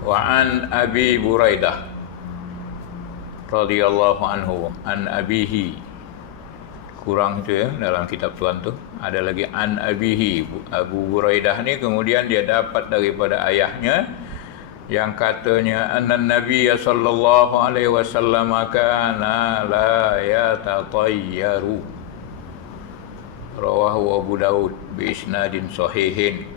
Wa an Abi Buraidah radhiyallahu anhu an abihi. Kurang tu ya dalam kitab tuan tu. Ada lagi an abihi. Abu Buraidah ni kemudian dia dapat daripada ayahnya yang katanya anna Nabi sallallahu alaihi wasallam kana la yatatayyaru. Rawahu Abu Daud bi isnadin sahihin.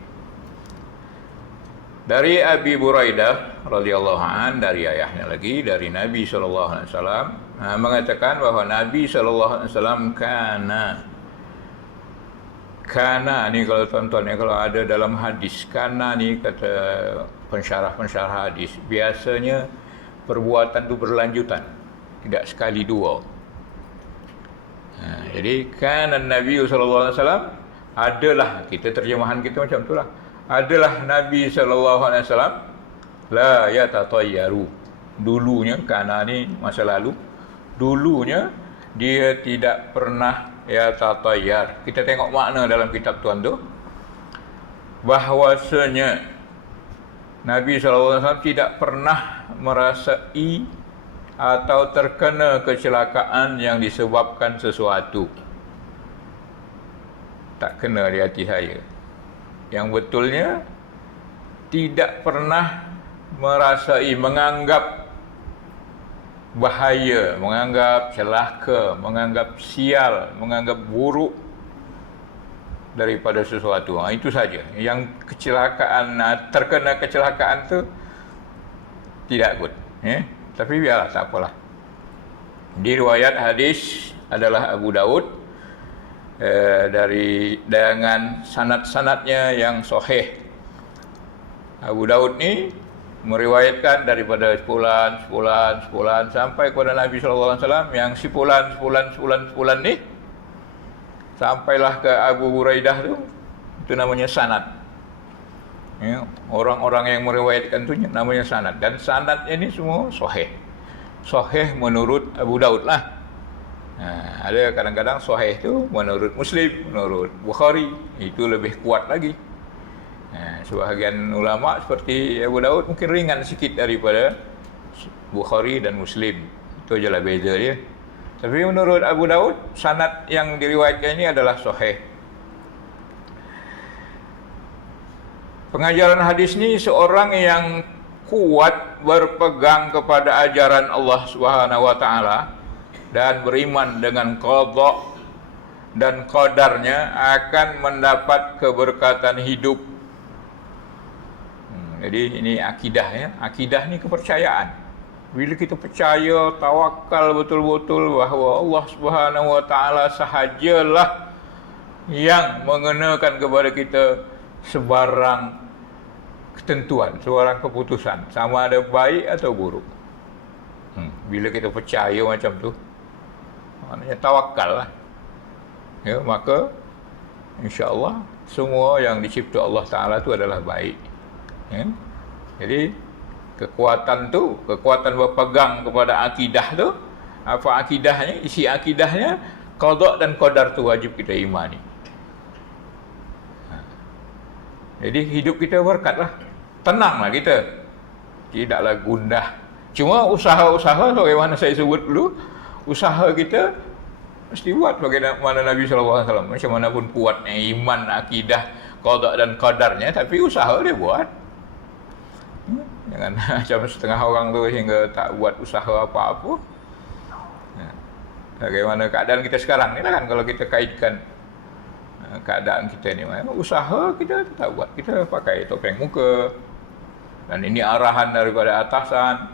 Dari Abi Buraidah radhiyallahu an, dari ayahnya lagi, dari Nabi sallallahu alaihi wasallam mengatakan bahawa Nabi sallallahu alaihi wasallam kana ni kalau tuan-tuan ya, kalau ada dalam hadis kana ni kata pensyarah hadis biasanya perbuatan tu berlanjutan, tidak sekali dua. Jadi kana Nabi sallallahu alaihi wasallam adalah, kita terjemahan kita macam itulah, adalah Nabi sallallahu alaihi wasallam la yatatayyaru. Dulunya, kana ni masa lalu, dulunya dia tidak pernah yatatayyar. Kita tengok makna dalam kitab tuan tu, bahwasanya Nabi sallallahu alaihi wasallam tidak pernah merasai atau terkena kecelakaan yang disebabkan sesuatu. Tak kena di hati saya. Yang betulnya tidak pernah merasai, menganggap bahaya, menganggap celaka, menganggap sial, menganggap buruk daripada sesuatu. Itu saja. Yang kecelakaan, terkena kecelakaan tu tidak kot. Tapi biarlah, tak apalah. Di riwayat hadis adalah Abu Daud, dari dengan sanad-sanadnya yang sahih. Abu Daud ni meriwayatkan daripada sepulan sampai kepada Nabi sallallahu alaihi wasallam, yang sepulan ni sampailah ke Abu Buraidah tu, itu namanya sanad. Orang-orang yang meriwayatkan tu namanya sanad, dan sanadnya ni semua sahih menurut Abu Daud lah. Ada kadang-kadang sahih tu menurut Muslim, menurut Bukhari, itu lebih kuat lagi. Sebahagian ulama seperti Abu Daud mungkin ringan sikit daripada Bukhari dan Muslim. Itu ajalah beza dia. Tapi menurut Abu Daud, sanad yang diriwayatkan ini adalah sahih. Pengajaran hadis ni, seorang yang kuat berpegang kepada ajaran Allah Subhanahu wa taala dan beriman dengan qada dan qadarnya akan mendapat keberkatan hidup. Jadi ini akidah ya. Akidah ni kepercayaan. Bila kita percaya, tawakal betul-betul bahawa Allah Subhanahu wa taala sahajalah yang mengenakan kepada kita sebarang ketentuan, sebarang keputusan, sama ada baik atau buruk. Bila kita percaya macam tu, maknanya tawakal lah. Ya, maka insya-Allah semua yang dicipta Allah Taala tu adalah baik. Ya. Jadi kekuatan tu, kekuatan berpegang kepada akidah tu, apa akidahnya, isi akidahnya, qada dan qadar tu wajib kita imani. Jadi hidup kita berkatlah, tenanglah kita, tidaklah gundah. Cuma usaha-usaha bagaimana saya sebut dulu, usaha kita mesti buat bagaimana Nabi sallallahu alaihi wasallam. Macam mana pun kuatnya iman, akidah, qada dan qadarnya, tapi usaha dia buat. Jangan macam setengah orang tu sehingga tak buat usaha apa-apa. Bagaimana keadaan kita sekarang ni lah kan, kalau kita kaitkan keadaan kita ni, usaha kita tak buat, kita pakai topeng muka. Dan ini arahan daripada atasan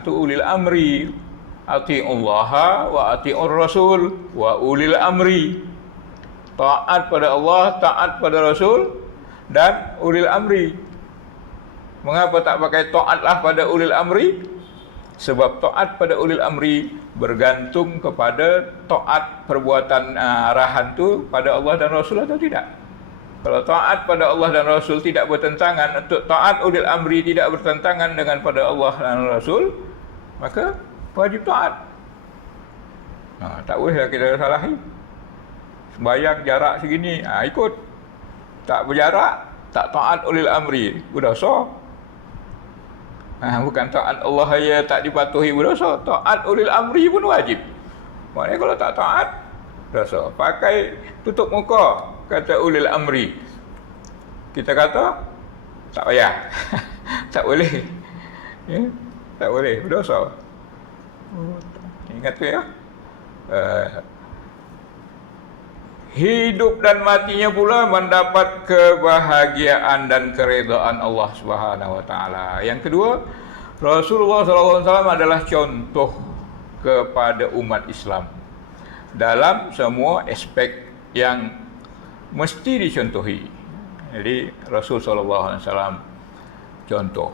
tu ulil amri, ati'ullaha wa ati'ur rasul wa ulil amri. Taat pada Allah, taat pada Rasul dan ulil amri. Mengapa tak pakai taatlah pada ulil amri? Sebab taat pada ulil amri bergantung kepada taat perbuatan arahan tu pada Allah dan Rasul atau tidak. Kalau taat pada Allah dan Rasul tidak bertentangan, untuk taat ulil amri tidak bertentangan dengan pada Allah dan Rasul, maka wajib taat. Tak bolehlah kita salahi. Sembayang jarak segini, ikut. Tak berjarak, tak taat ulil amri, berdosa. Bukan taat Allah ya tak dipatuhi berdosa, taat ulil amri pun wajib. Maknanya kalau tak taat, dosa. Pakai tutup muka, kata ulil amri. Kita kata, tak payah. Tak boleh. Ya? Tak boleh, berdosa. Ingat tu ya. Hidup dan matinya pula mendapat kebahagiaan dan keredaan Allah Subhanahu wa taala. Yang kedua, Rasulullah SAW adalah contoh kepada umat Islam dalam semua aspek yang mesti dicontohi. Jadi Rasul SAW contoh.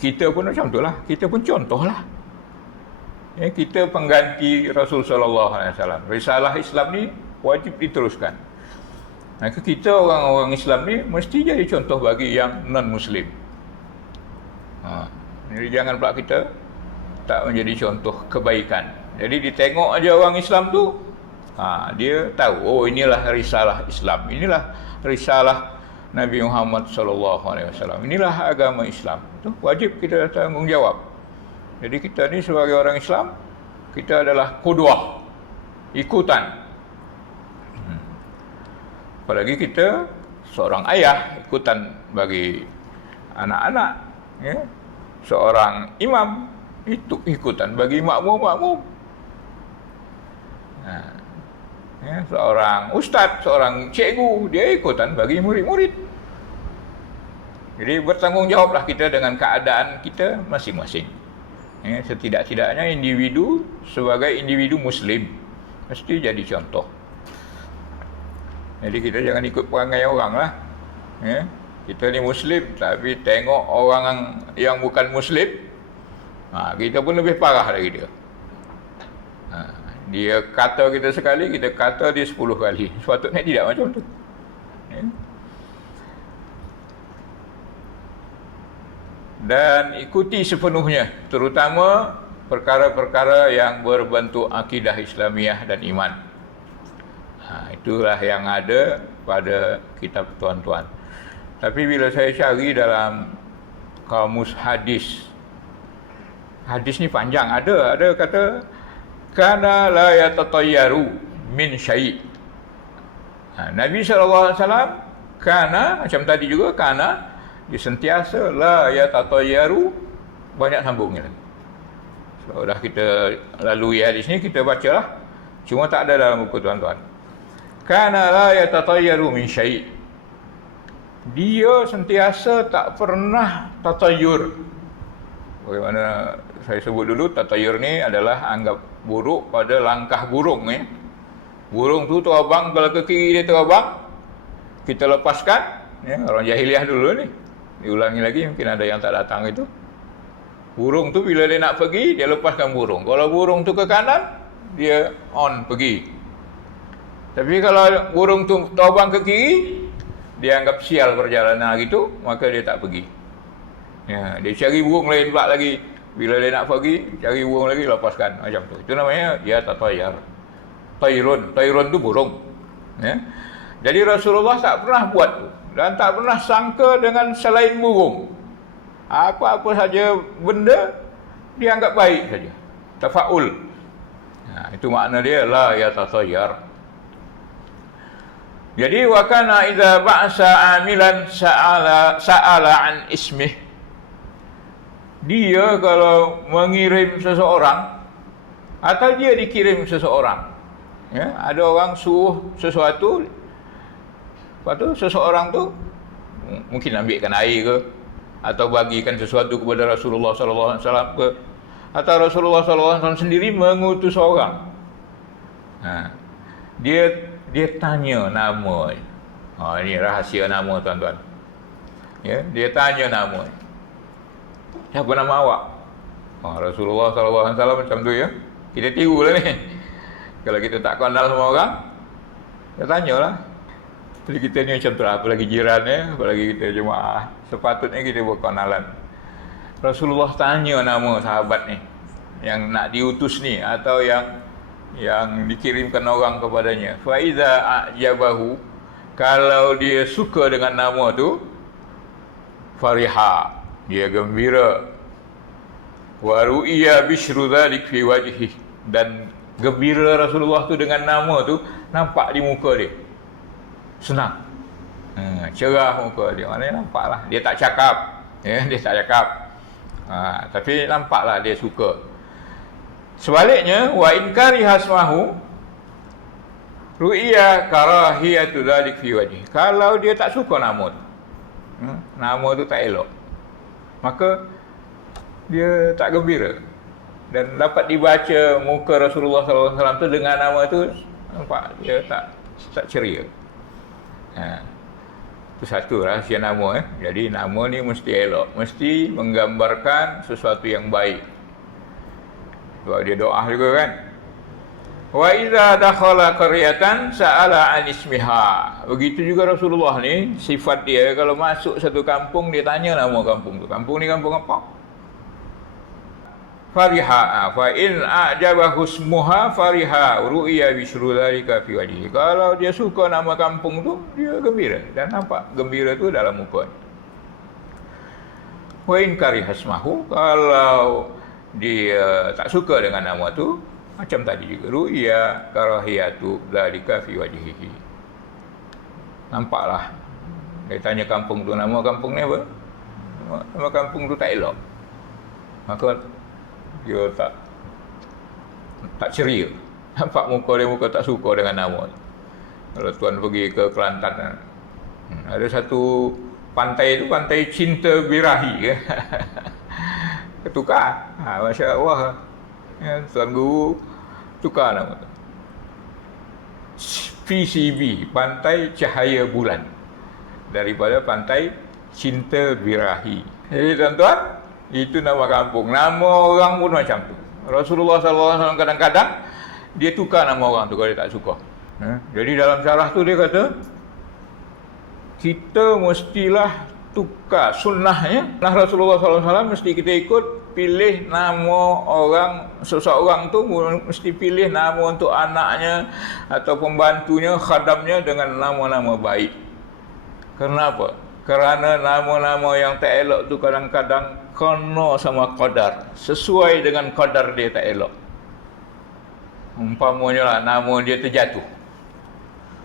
Kita pun contohlah, kita pun contohlah. Ya, kita pengganti Rasul SAW. Risalah Islam ni wajib diteruskan. Maka kita orang-orang Islam ni mesti jadi contoh bagi yang non-Muslim. Jadi jangan pula kita tak menjadi contoh kebaikan. Jadi ditengok aja orang Islam tu, dia tahu, oh inilah risalah Islam, inilah risalah Nabi Muhammad SAW, inilah agama Islam. Itu wajib kita tanggungjawab. Jadi kita ni sebagai orang Islam, kita adalah qudwah, ikutan. Apalagi kita seorang ayah, ikutan bagi anak-anak, ya. Seorang imam, itu ikutan bagi makmum-makmum. Ya, seorang ustaz, seorang cikgu, dia ikutan bagi murid-murid. Jadi bertanggungjawablah kita dengan keadaan kita masing-masing. Ya, setidak-tidaknya individu sebagai individu Muslim mesti jadi contoh. Jadi kita jangan ikut perangai orang lah. Ya. Kita ni Muslim, tapi tengok orang yang bukan Muslim, kita pun lebih parah dari dia. Dia kata kita sekali, kita kata dia 10 kali. Sepatutnya tidak macam tu. Ya. Dan ikuti sepenuhnya, terutama perkara-perkara yang berbentuk akidah Islamiah dan iman. Itulah yang ada pada kitab tuan-tuan. Tapi bila saya cari dalam kamus hadis, hadis ni panjang, ada kata kana la yatatayyaru min syai'. Nabi SAW kana, macam tadi juga kana, dia sentiasa la yatatayyaru, banyak sambungnya. So dah kita lalui hadis ni, kita bacalah, cuma tak ada dalam buku tuan-tuan. Kana la yatatayyaru min syai'. Dia sentiasa tak pernah tatayur. Bagaimana saya sebut dulu, tatayur ni adalah anggap buruk pada langkah burung. Burung tu terbang, kalau ke kiri dia terbang, kita lepaskan. Orang jahiliah dulu ni, diulangi lagi, mungkin ada yang tak datang itu. Burung tu bila dia nak pergi, dia lepaskan burung. Kalau burung tu ke kanan, dia on pergi. Tapi kalau burung tu terbang ke kiri, dia anggap sial perjalanan gitu, maka dia tak pergi. Ya, dia cari burung lain pula lagi. Bila dia nak pergi, cari burung lagi, lepaskan. Macam tu. Itu namanya dia tatayar. Tayrun tu burung. Ya. Jadi Rasulullah tak pernah buat tu. Dan tak pernah sangka dengan selain burung. Apa-apa saja benda, dia anggap baik saja. Tafa'ul. Itu makna dia, la yatatayar. Jadi wa kana idza ba'sa amilan sa'ala an ismih. Dia kalau mengirim seseorang atau dia dikirim seseorang, ya, ada orang suruh sesuatu, lepas tu seseorang tu mungkin ambilkan air ke, atau bagikan sesuatu kepada Rasulullah SAW ke, atau Rasulullah SAW sendiri mengutus orang. Dia tanya nama. Ini rahsia nama, tuan-tuan. Ya, dia tanya nama. Siapa nama awak? Rasulullah SAW macam tu, ya. Kita tiru lah ni. Kalau kita tak kenal sama orang, kita tanyalah. Jadi kita ni macam tu lah. Apalagi jiran, ya. Apalagi kita jemaah. Sepatutnya kita berkenalan. Rasulullah tanya nama sahabat ni, yang nak diutus ni, atau yang dikirimkan orang kepadanya. Fa iza a'jabahu, kalau dia suka dengan nama tu, fariha, dia gembira. Wa ru'iya bishru dzalik fi wajhi, dan gembira Rasulullah tu dengan nama tu nampak di muka dia. Senang. Cerah muka dia. Maknanya nampaklah dia tak cakap, ya, dia tak cakap. Tapi nampaklah dia suka. Sebaliknya, wa in kariha asmahu ru'iya karahiyatu dzalik fi wajhi. Kalau dia tak suka nama tu, nama tu tak elok, maka dia tak gembira. Dan dapat dibaca muka Rasulullah SAW tu dengan nama tu, nampak dia tak ceria. Itu satu rahsia nama. Jadi nama ni mesti elok, mesti menggambarkan sesuatu yang baik. Sebab dia doa juga kan. Wa idza dakhala qaryatan sa'ala an ismiha. Begitu juga Rasulullah ni, sifat dia kalau masuk satu kampung, dia tanya nama kampung tu. Kampung ni kampung apa? Fariha. Fa in a'jabahu ismuha fariha ru'ya bishru dzalika fi wajhi. Kalau dia suka nama kampung tu, dia gembira, dan nampak gembira tu dalam muka. Wa in kariha ismahu, kalau dia tak suka dengan nama tu, macam tadi juga, ru'ya karahiyatu dzalika fi wajhihi. Nampaklah. Dia tanya kampung tu, nama kampung ni apa? Nama kampung tu tak elok, maka dia tak ceria. Nampak muka dia, muka tak suka dengan nama. Kalau tuan pergi ke Kelantan, ada satu pantai tu, pantai Cinta Birahi. Tukar. Masya Allah. Ya, Tuan Guru tukar nama tu. PCB, Pantai Cahaya Bulan, daripada Pantai Cinta Birahi. Jadi tuan-tuan, itu nama kampung. Nama orang pun macam tu. Rasulullah SAW kadang-kadang dia tukar nama orang tu kalau dia tak suka. Jadi dalam syarah tu dia kata, kita mestilah tukar sunnahnya. Nah, Rasulullah SAW mesti kita ikut, pilih nama orang, seseorang tu mesti pilih nama untuk anaknya atau pembantunya, khadamnya dengan nama-nama baik. Kenapa? Kerana nama-nama yang tak elok tu kadang-kadang kena sama qadar, sesuai dengan qadar dia tak elok. Umpamanya lah, nama dia terjatuh,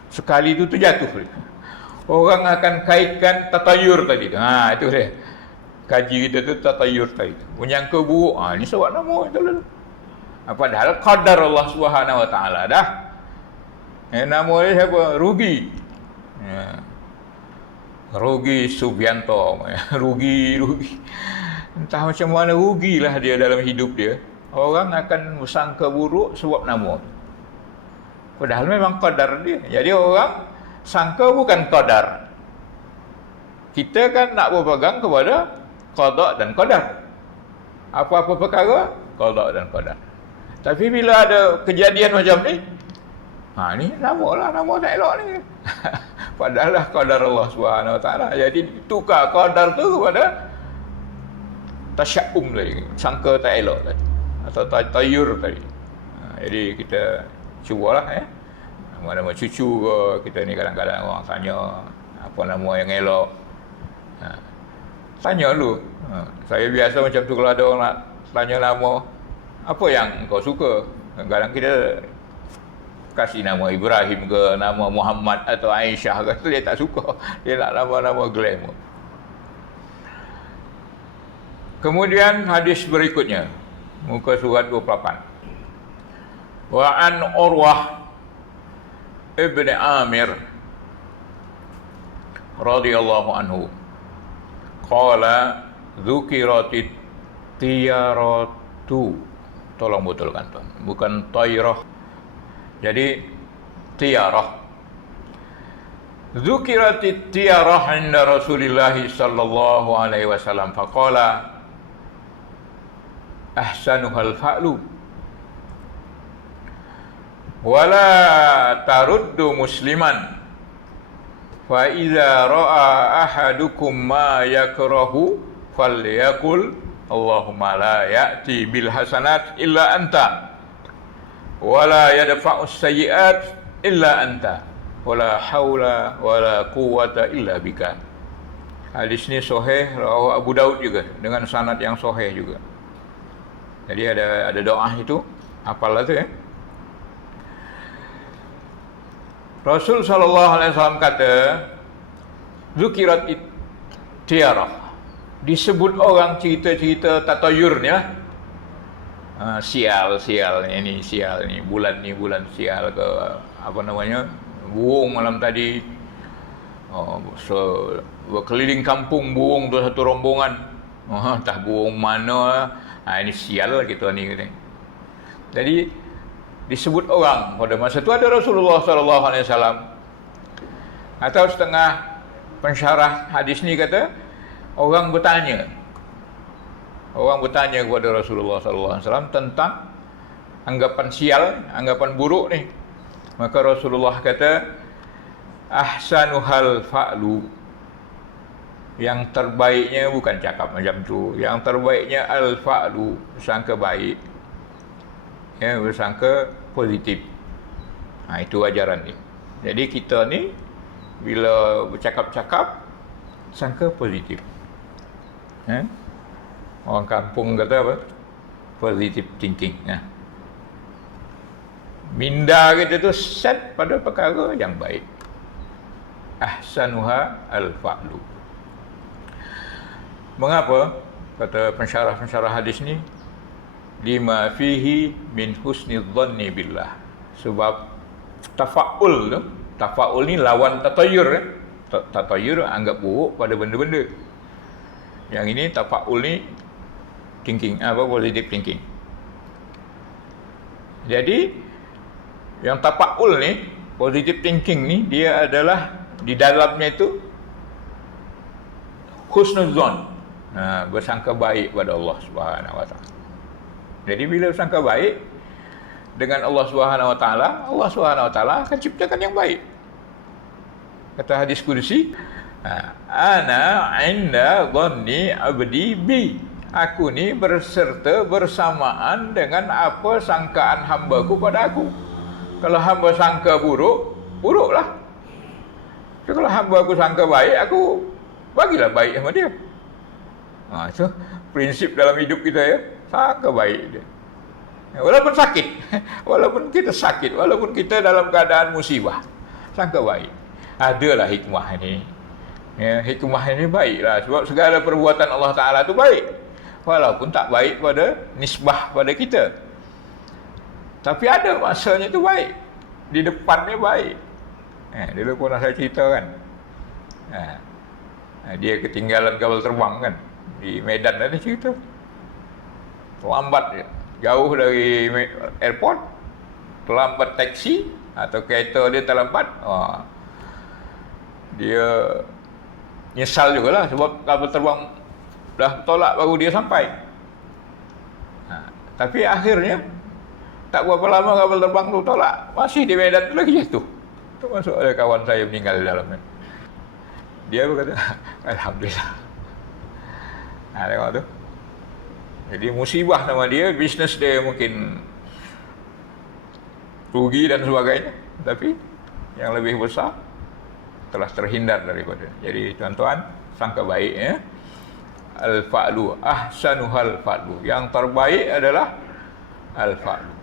sekali tu terjatuh, orang akan kaitkan tatayur tadi. Itu dia. Kaji kita tu tatayur tadi. Menyangka buruk. Ini sebab nama itu. Padahal qadar Allah Subhanahu Wa Taala dah. Nama dia siapa? Rugi. Rugi Subianto. Rugi. Entah macam mana rugilah dia dalam hidup dia. Orang akan sangka buruk sebab nama. Padahal memang qadar dia. Jadi orang sangka bukan qadar. Kita kan nak berpegang kepada qada dan qadar. Apa-apa perkara, qada dan qadar. Tapi bila ada kejadian macam ni, ni nama tak elok ni. Padahal lah qadar Allah Subhanahu Wa Taala. Jadi tukar qadar tu kepada tasya'um tadi, sangka tak elok tadi, atau tayur tadi. Jadi kita cubalah nama cucu ke, kita ni kadang-kadang orang tanya apa nama yang elok. Tanya dulu. Saya biasa macam tu, kalau ada orang nak tanya nama, apa yang kau suka? Kadang-kadang kita kasih nama Ibrahim ke, nama Muhammad atau Aisyah ke, dia tak suka. Dia nak nama-nama glamour. Kemudian hadis berikutnya, muka surat 28. Wa an Urwah ibn Amir radhiyallahu anhu qala dzukiratit tiyaratu. Tolong betulkan tuan, bukan tayrah. Jadi tiyarah. Dzukiratit tiyarah inda Rasulillah sallallahu alaihi wasallam faqala ahsanuhal fa'lu wala taruddu musliman fa idza ra'a ahadukum ma yakrahu falyaqul Allahumma la ya'ti bil hasanat illa anta wala yadfa'us sayyi'at illa anta wala haula wala quwwata illa bika. Hadis ni sahih, rawi Abu Daud juga dengan sanad yang sahih juga. Jadi ada doa itu, hafallah tu ya. Rasul sallallahu alaihi wasallam kata, zukirat tiarah. Disebut orang cerita-cerita tatayur ni lah. Sial ni sial ni, bulan sial ke apa namanya, burung malam tadi. Berkeliling kampung burung tu satu rombongan. Entah burung mana. Ini sial lah kita ni. Jadi disebut orang pada masa tu ada Rasulullah sallallahu alaihi wasallam. Atau setengah pensyarah hadis ni kata orang bertanya kepada Rasulullah sallallahu alaihi wasallam tentang anggapan sial, anggapan buruk ni. Maka Rasulullah kata ahsanuhal fa'lu. Yang terbaiknya bukan cakap macam tu. Yang terbaiknya al-fa'lu, bersangka baik. Ya, bersangka positif. Itu ajaran ni. Jadi kita ni bila bercakap-cakap sangka positif. Orang kampung kata apa? Positive thinking. Minda kita tu set pada perkara yang baik. Ahsanuha al-fa'lu. Mengapa? Kata pensyarah-pensyarah hadis ni, lima fihi min husni dhanni billah. Sebab tafa'ul tu, tafa'ul ni lawan tatayur. Tatayur anggap buruk pada benda-benda. Yang ini tafa'ul ni thinking, positive thinking. Jadi yang tafa'ul ni, positive thinking ni, dia adalah di dalamnya itu husnuzon, bersangka baik pada Allah Subhanahu Wa Taala. Jadi bila bersangka baik dengan Allah Subhanahu Wa Taala, Allah Subhanahu Wa Taala akan ciptakan yang baik. Kata hadis kursi, ana inda dhanni abdi bi. Aku ni berserta bersamaan dengan apa sangkaan hamba-Ku pada aku. Kalau hamba sangka buruk, buruklah. Kalau hamba-Ku sangka baik, aku bagilah baik sama dia. Itu prinsip dalam hidup kita ya. Sangka baik dia. Walaupun sakit, walaupun kita sakit, walaupun kita dalam keadaan musibah, sangka baik. Adalah hikmah ini. Ya, hikmah ini baiklah sebab segala perbuatan Allah Taala itu baik. Walaupun tak baik pada nisbah pada kita. Tapi ada masanya itu baik. Di depannya baik. Dulu pernah saya cerita kan. Dia ketinggalan kapal terbang kan. Di Medan ada cerita. Terlambat dia. Jauh dari airport. Terlambat taksi. Atau kereta dia terlambat. Dia nyesal jugalah sebab kapal terbang dah tolak baru dia sampai. Tapi akhirnya tak berapa lama kapal terbang tu tolak, masih di Medan tu lagi jatuh. Termasuk ada kawan saya meninggal di dalamnya. Dia berkata, alhamdulillah. Tengok tu. Jadi musibah sama dia, bisnes dia mungkin rugi dan sebagainya. Tapi yang lebih besar telah terhindar daripada. Jadi tuan-tuan, sangka baik ya. Al-fa'lu, ahsanuhal fa'lu. Yang terbaik adalah al-fa'lu.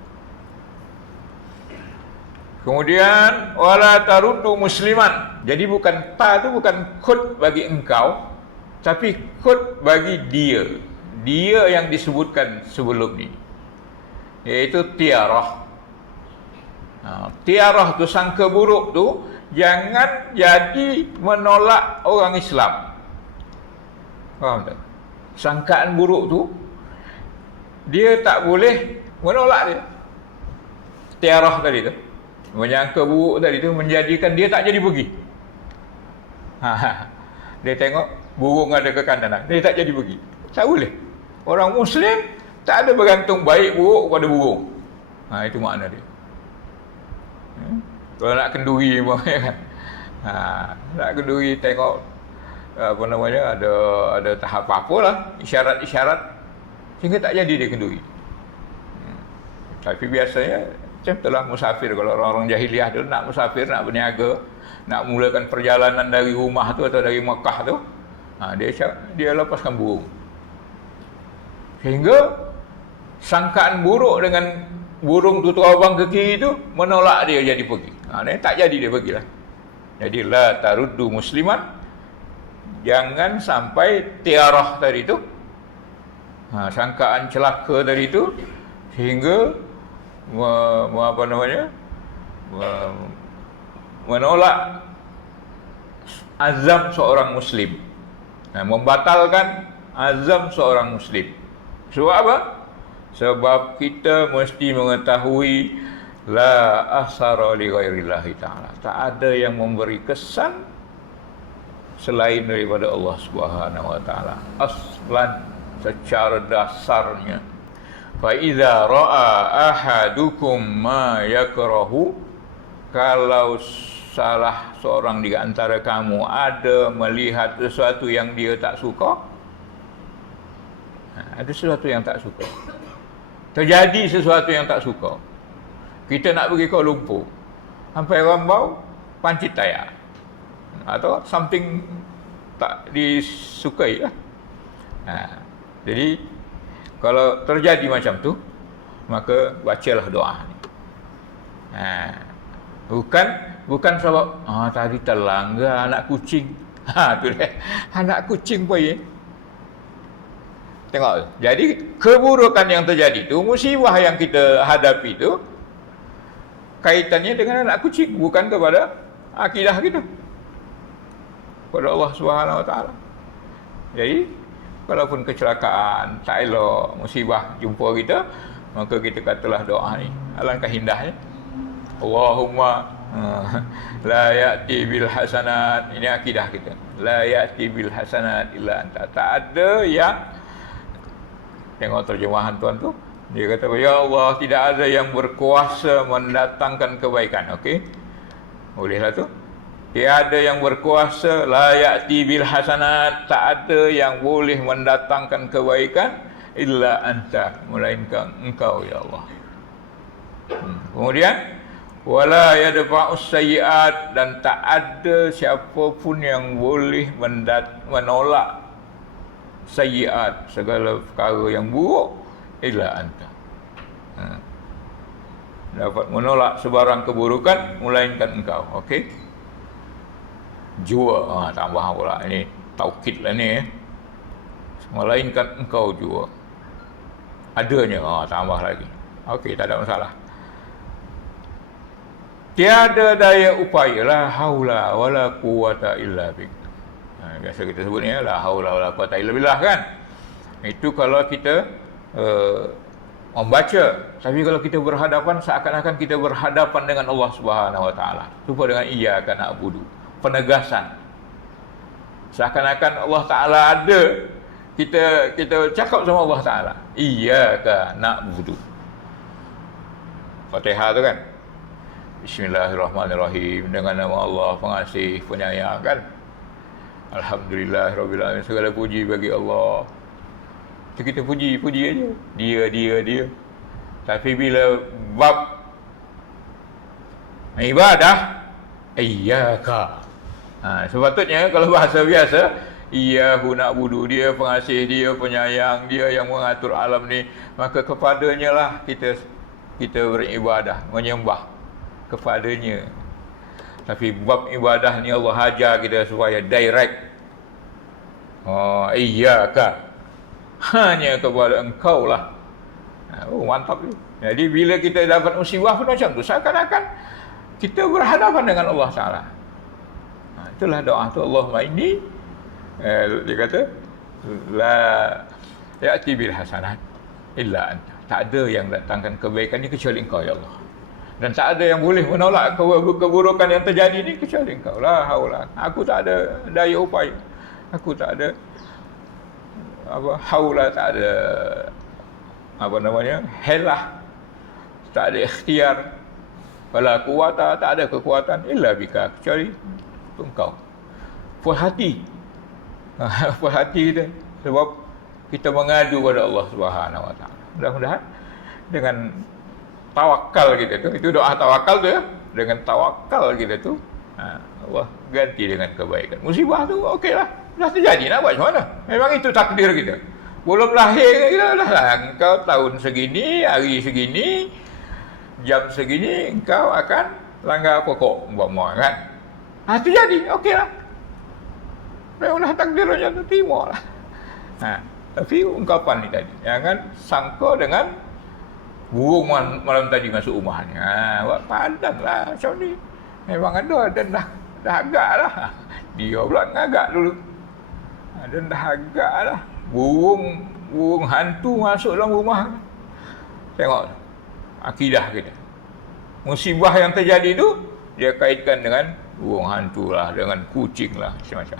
Kemudian wala taruddu musliman. Jadi bukan ta itu bukan kod bagi engkau, tapi kod bagi dia. Dia yang disebutkan sebelum ini, yaitu tiarah. Tiarah tu sangka buruk tu jangan jadi menolak orang Islam. Faham tak? Sangkaan buruk tu dia tak boleh menolak dia. Tiarah tadi tu, menyangka buruk tadi tu menjadikan dia tak jadi pergi. Dia tengok burung ada ke kanan, dia tak jadi pergi. Tak boleh. Orang Muslim tak ada bergantung baik buruk pada burung. Itu makna dia. Kalau nak kenduri kan. Nak kenduri tengok apa namanya, ada tahap apalah, isyarat-isyarat sehingga tak jadi dia kenduri. Tapi biasanya macam itulah musafir. Kalau orang-orang jahiliah tu nak musafir, nak berniaga, nak mulakan perjalanan dari rumah tu atau dari Mekah tu, dia lepaskan burung. Sehingga sangkaan buruk dengan burung tu terbang ke kiri tu menolak dia jadi pergi. Dia tak jadi dia pergilah. Jadi la taruddu musliman, jangan sampai tiarah tadi tu, sangkaan celaka tadi tu sehingga menolak azam seorang muslim, membatalkan azam seorang muslim. Sebab apa? Sebab kita mesti mengetahui la asara li ghairillahi ta'ala, tak ada yang memberi kesan selain daripada Allah Subhanahu wa taala. Aslan, secara dasarnya, fa iza ra'a ahadukum ma yakrahu, kalau salah seorang di antara kamu ada melihat sesuatu yang dia tak suka, ada sesuatu yang tak suka, terjadi sesuatu yang tak suka, kita nak pergi Kuala Lumpur, sampai Rambau pancit tayar atau something tak disukai lah. Jadi kalau terjadi macam tu, maka bacalah doa ni. Bukan sebab tadi terlanggar anak kucing. Tu dia. Anak kucing pun ya. Tengok. Jadi keburukan yang terjadi tu, musibah yang kita hadapi tu, kaitannya dengan anak kucing, bukan kepada akidah kita, kepada Allah Subhanahu wa taala. Jadi walaupun kecelakaan, tak elok, musibah jumpa kita, maka kita katalah doa ni. Alangkah indahnya. Allahumma la ya'ti bil hasanat. Ini akidah kita. La ya'ti bil hasanat illa anta. Tak ada yang, tengok terjemahan tuan tu, dia kata, ya Allah, tidak ada yang berkuasa mendatangkan kebaikan. Okey, bolehlah tu. Tiada yang berkuasa, la ya'ti bil hasanat, tak ada yang boleh mendatangkan kebaikan illa anta, melainkan engkau ya Allah. Kemudian wala yadfa'us sayyi'at, dan tak ada siapapun yang boleh menolak sayyi'at, segala perkara yang buruk, illa anta. Dapat menolak sebarang keburukan melainkan engkau. Okey, jua, tambah pula ini taukid lah ni, melainkan engkau jua, adanya, tambah lagi. Okey, tak ada masalah. Tiada daya upaya, la haula wala quwata illa billah. Biasa kita sebut ni, la haula wala quwata illa billah kan. Itu kalau kita membaca. Tapi kalau kita berhadapan, seakan-akan kita berhadapan dengan Allah Subhanahu wa taala. Serupa dengan iyyaka na'budu, penegasan. Seakan-akan Allah taala ada, kita cakap sama Allah taala, iyyaka na'budu. Fatihah tu kan, Bismillahirrahmanirrahim, dengan nama Allah Pengasih Penyayang kan. Alhamdulillahirabbil alamin, segala puji bagi Allah. Kita puji aja. Dia. Tapi bila bab ibadah, iyyaka. Sepatutnya kalau bahasa biasa, iyyahu na'budu, dia pengasih, dia penyayang, dia yang mengatur alam ni, maka kepadanya lah kita beribadah, menyembah kepadanya. Tapi bab ibadah ni Allah ajar kita supaya direct. Iyyaka, hanya kepada engkau lah. Mantap tu. Jadi bila kita dapat musibah pun macam tu, seakan-akan kita berhadapan dengan Allah Ta'ala. Itulah doa tu. Allahumma inni, dia kata, la ya'ti bil hasanat illa anta. Tak ada yang datangkan kebaikan ni kecuali engkau ya Allah. Dan tak ada yang boleh menolak keburukan yang terjadi ni kecuali engkau. La haula. Aku tak ada daya upaya. Aku tak ada haula, tak ada helah, tak ada ikhtiar, wala quwata, tak ada kekuatan illa bika, kecuali engkau. Puas hati kita, sebab kita mengadu pada Allah Subhanahu wa taala. Mudah-mudahan dengan tawakal kita tu, itu doa tawakal tu ya, dengan tawakal kita tu, Allah ganti dengan kebaikan. Musibah tu okeylah, dah terjadi, nak buat macam mana? Memang itu takdir kita. Belum lahir lah. Engkau tahun segini, hari segini, jam segini, engkau akan langgar pokok, umpama kan. Itu jadi, okeylah. Memanglah takdirnya tu, terima lah. Tapi ungkapan ni tadi, jangan sangka dengan burung malam tadi masuk rumah ni. Buat pandang lah macam ni. Memang ada dan dah agak lah. Dia pula ngagak dulu. Dan dah agak lah. Burung hantu masuk dalam rumah. Tengok akidah kita. Musibah yang terjadi tu dia kaitkan dengan burung hantu lah, dengan kucing lah, macam-macam.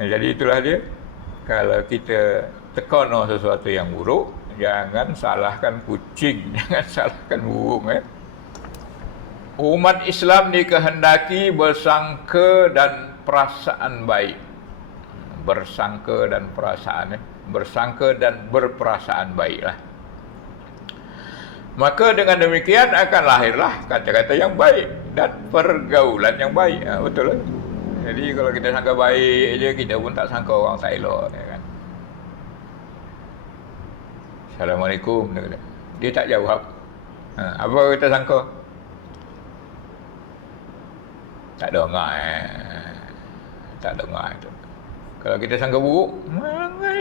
Jadi itulah dia. Kalau kita tekono sesuatu yang buruk, jangan salahkan kucing, jangan salahkan burung. Umat Islam dikehendaki bersangka dan perasaan baik. Bersangka dan perasaan, bersangka dan berperasaan baiklah. Maka dengan demikian akan lahirlah kata-kata yang baik dan pergaulan yang baik. Betul lah. Jadi kalau kita sangka baik je, kita pun tak sangka orang tak elok, kan? Assalamualaikum, dia tak jawab. Apa kita sangka? Tak dengar. Tak dengar itu. Kalau kita sangka buruk,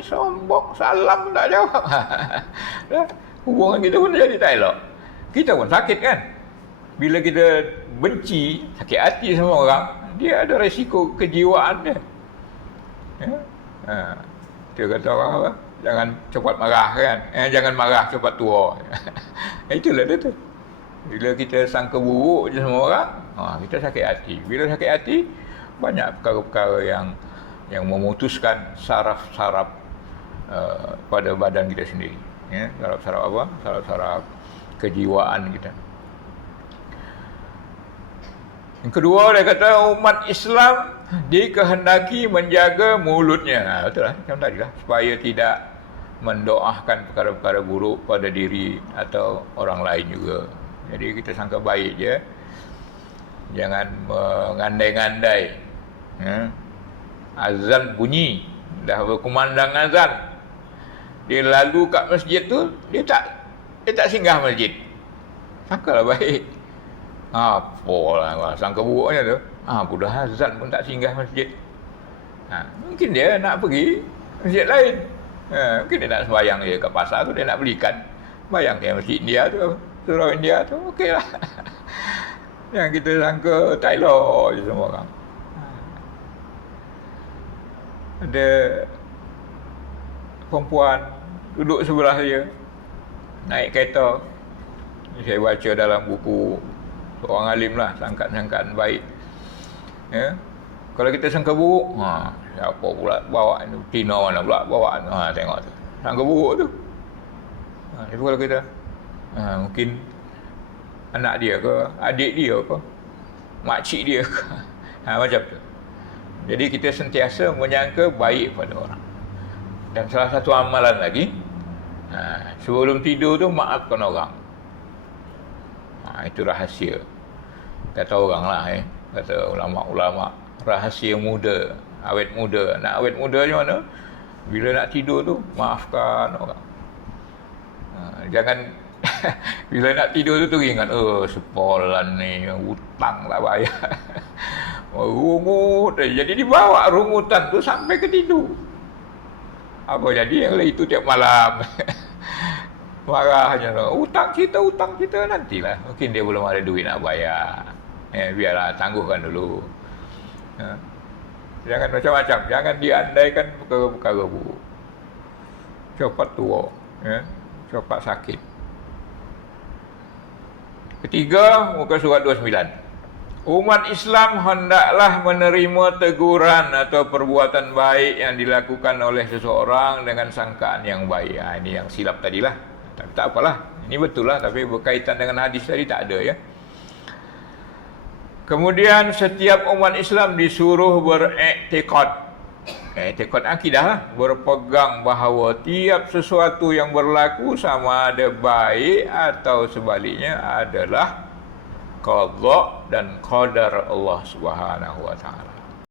sombong, salam tak jawab. Hubungan kita pun jadi tak elok. Kita pun sakit, kan? Bila kita benci, sakit hati sama orang, dia ada risiko kejiwaan dia. Dia kata orang apa? Jangan cepat marah, kan? Jangan marah cepat tua. Itulah dia tu. Bila kita sangka buruk je sama orang, kita sakit hati. Bila sakit hati, banyak perkara-perkara yang memutuskan saraf-saraf pada badan kita sendiri. Saraf-saraf apa? Saraf-saraf kejiwaan kita. Yang kedua, dia kata umat Islam dikehendaki menjaga mulutnya. Betul lah, macam tadi lah. Supaya tidak mendoakan perkara-perkara buruk pada diri atau orang lain juga. Jadi kita sangka baik je. Jangan mengandai-ngandai. Azan bunyi, dah berkumandang azan, dia lalu kat masjid tu, dia tak singgah masjid. Sangkalah baik. Apalah sangka buruknya tu. Budak azan pun tak singgah masjid. Mungkin dia nak pergi masjid lain. Mungkin dia nak sembahyang dia kat pasar tu, dia nak belikan. Bayang dia masjid India tu, surau India tu, okeylah. Yang kita sangka tak elok je semua orang. Ada perempuan duduk sebelah dia, naik kereta. Saya baca dalam buku seorang alim lah, sangkaan-sangkaan baik. Kalau kita sangka buruk, siapa pula bawa ni? Tina mana pula bawa? Tengok tu, sangka buruk tu. Itu kalau kita mungkin anak dia ke, adik dia ke, makcik dia ke, macam tu. Jadi kita sentiasa menyangka baik pada orang. Dan salah satu amalan lagi, sebelum tidur tu maafkan orang. Itu rahsia. Kata orang lah, kata ulama-ulama, rahsia muda, awet muda. Nak awet muda macam mana? Bila nak tidur tu, maafkan orang. Jangan bila nak tidur tu ingat, sepolan ni hutang tak bayar. Rungut. Jadi dibawa rungutan tu sampai ke tidur. Apa jadi? Yang itu tiap malam. Marahnya, hutang kita nantilah. Mungkin dia belum ada duit nak bayar. Biarlah, tangguhkan dulu. Jangan macam-macam. Jangan diandaikan perkara-perkara buruk. Cepat tua. Cepat sakit. Ketiga, muka surat 29. Umat Islam hendaklah menerima teguran atau perbuatan baik yang dilakukan oleh seseorang dengan sangkaan yang baik. Ini yang silap tadilah. Tapi tak apalah. Ini betul lah, tapi berkaitan dengan hadis tadi tak ada, ya. Kemudian setiap umat Islam disuruh beriktikad. Iktikad akidah lah. Berpegang bahawa tiap sesuatu yang berlaku sama ada baik atau sebaliknya adalah qada dan qadar Allah Subhanahu wa taala.